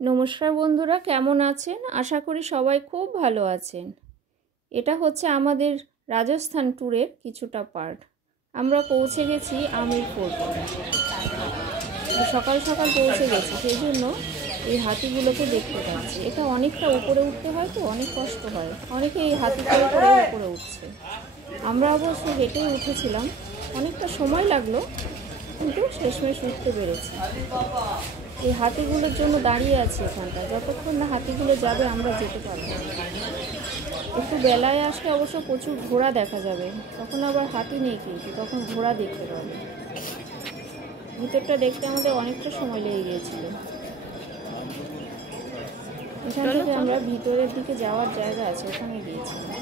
नमस्कार बंधुरा केमन आছেন आशा करी सबाई खूब भालो आছেন। এটা হচ্ছে আমাদের রাজস্থান ট্যুরের কিছুটা পার্ট। আমরা পৌঁছে গেছি আমির ফোর্টে। সকাল সকাল পৌঁছে গেছি, সেই জন্য এই হাতিগুলোকে দেখতে পাচ্ছি। এটা অনেকটা উপরে উঠতে হয়, তো অনেক কষ্ট হয়, অনেকে এই হাতি করে করে উপরে উঠছে। আমরা অবশ্য হেঁটেই উঠেছিলাম, অনেকটা সময় লাগলো কিন্তু শেষমেশ উঠতে পেরেছি। এই হাতিগুলোর জন্য দাঁড়িয়ে আছি এখানটা, যতক্ষণ না হাতিগুলো যাবে আমরা যেতে পারবো। একটু বেলায় আসলে অবশ্য প্রচুর ঘোড়া দেখা যাবে, তখন আবার হাতি নেই কিন্তু তখন ঘোড়া দেখতে পাবে। ভিতরটা দেখতে আমাদের অনেকটা সময় লেগে গিয়েছিল। এখান থেকে আমরা ভিতরের দিকে যাওয়ার জায়গা আছে, ওখানে গিয়েছিলাম।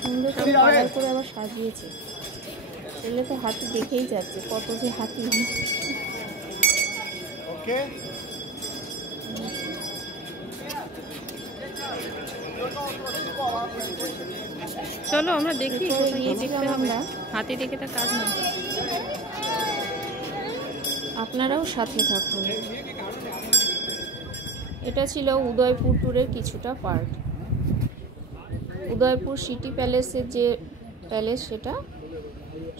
সুন্দর করে কালার করে আবার সাজিয়েছে। এলে তো হাতি দেখেই যাচ্ছে কত যে হাতি। চলো আমরা দেখি, গিয়ে দেখতে আমরা হাতি দেখে তো কাজ নেই। আপনারাও সাথে থাকুন। এটা ছিল উদয়পুর ট্যুরের কিছুটা পার্ট। উদয়পুর সিটি প্যালেসের যে প্যালেস, সেটা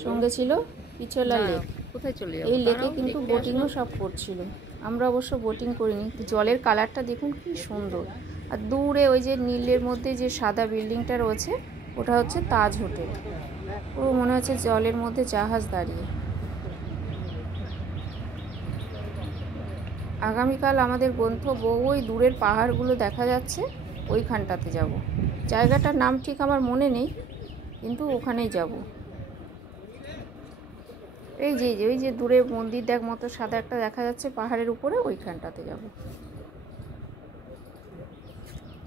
সঙ্গে ছিল পিছলা লেক। কোথায় চলে যাবো? এই লেকে কিন্তু বোটিংও সব করছিল। আমরা অবশ্য বোটিং করিনি। জলের কালারটা দেখুন কি সুন্দর। আর দূরে ওই যে নীলের মধ্যে যে সাদা বিল্ডিংটা রয়েছে, ওটা হচ্ছে তাজ হোটেল। পুরো মনে হচ্ছে জলের মধ্যে জাহাজ দাঁড়িয়ে। আগামীকাল আমাদের গন্তব্য ওই দূরের পাহাড়গুলো দেখা যাচ্ছে, ওইখানটাতে যাব। জায়গাটার নাম ঠিক আমার মনে নেই, কিন্তু ওখানেই যাব। এই যে ওই যে দূরে মন্দির দেখ মতো সাদা একটা দেখা যাচ্ছে পাহাড়ের উপরে, ওইখানটাতে যাব।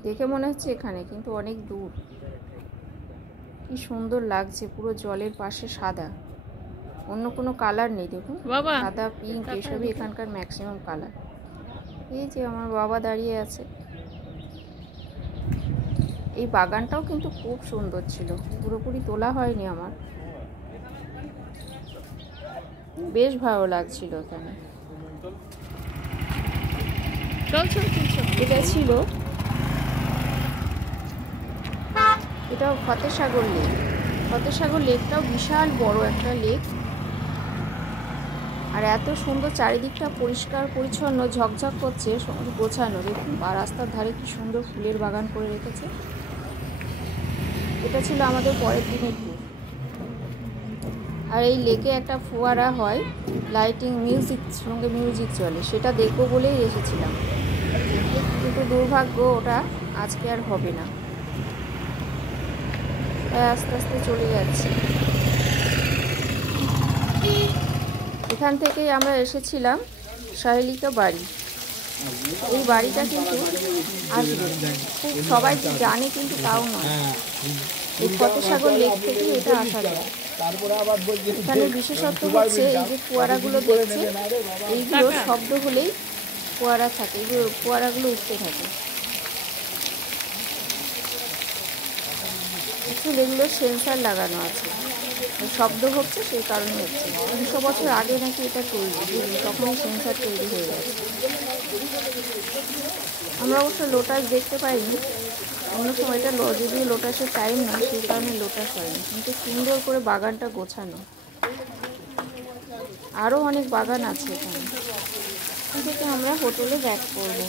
দেখে মনে হচ্ছে এখানে, কিন্তু অনেক দূর। কি সুন্দর লাগছে, পুরো জলের পাশে সাদা, অন্য কোনো কালার নেই। দেখুন সাদা, পিঙ্ক, এসবই এখানকার ম্যাক্সিমাম কালার। এই যে আমার বাবা দাঁড়িয়ে আছে। এই বাগানটাও কিন্তু খুব সুন্দর ছিল, পুরোপুরি তোলা হয়নি আমার। বেশ ভালো লাগছিল এখানে। এটা ছিল, এটাও ফতেসাগর লেক। ফতেসাগর লেকটাও বিশাল বড় একটা লেক, আর এত সুন্দর চারিদিকটা পরিষ্কার পরিচ্ছন্ন, ঝকঝক করছে, গোছানো। দেখুন রাস্তার ধারে কি সুন্দর ফুলের বাগান করে রেখেছে। এটা ছিল আমাদের পরের দিনের ট্যুর। আর এই লেকে একটা ফোয়ারা হয়, লাইটিং, মিউজিক সঙ্গে মিউজিক চলে, সেটা দেখবো বলেই এসেছিলাম, কিন্তু দুর্ভাগ্য ওটা আজকে আর হবে না। তাই আস্তে আস্তে চলে যাচ্ছে। এখান থেকেই আমরা এসেছিলাম সাহেলিকা বাড়ি। এই বাড়িটা কিন্তু আসবে, খুব সবাই জানে কিন্তু তাও নয়। এই ফতেসাগর লেক থেকে এটা আসা যায়। এখানে বিশেষত্ব হচ্ছে এই যে ফোয়ারাগুলো দেখছে, এইগুলো শব্দ হলেই ফোয়ারা থাকে, এইগুলো ফোয়ারাগুলো উঠতে থাকে। অ্যাকচুয়ালি এগুলো সেন্সার লাগানো আছে, শব্দ হচ্ছে সেই কারণে হচ্ছে। 200 বছর আগে নাকি এটা তৈরি, তখন সেন্সার তৈরি হয়ে গেছে। আমরা অবশ্য লোটাস দেখতে পাইনি, অন্য সময়টা যদিও লোটাসের টাইম না, সেই কারণে লোটাস হয়নি, কিন্তু সুন্দর করে বাগানটা গোছানো। আরও অনেক বাগান আছে এখানে। এখান থেকে আমরা হোটেলে ব্যাক করব।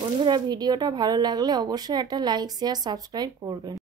বন্ধুরা, ভিডিওটা ভালো লাগলে অবশ্যই একটা লাইক, শেয়ার, সাবস্ক্রাইব করবেন।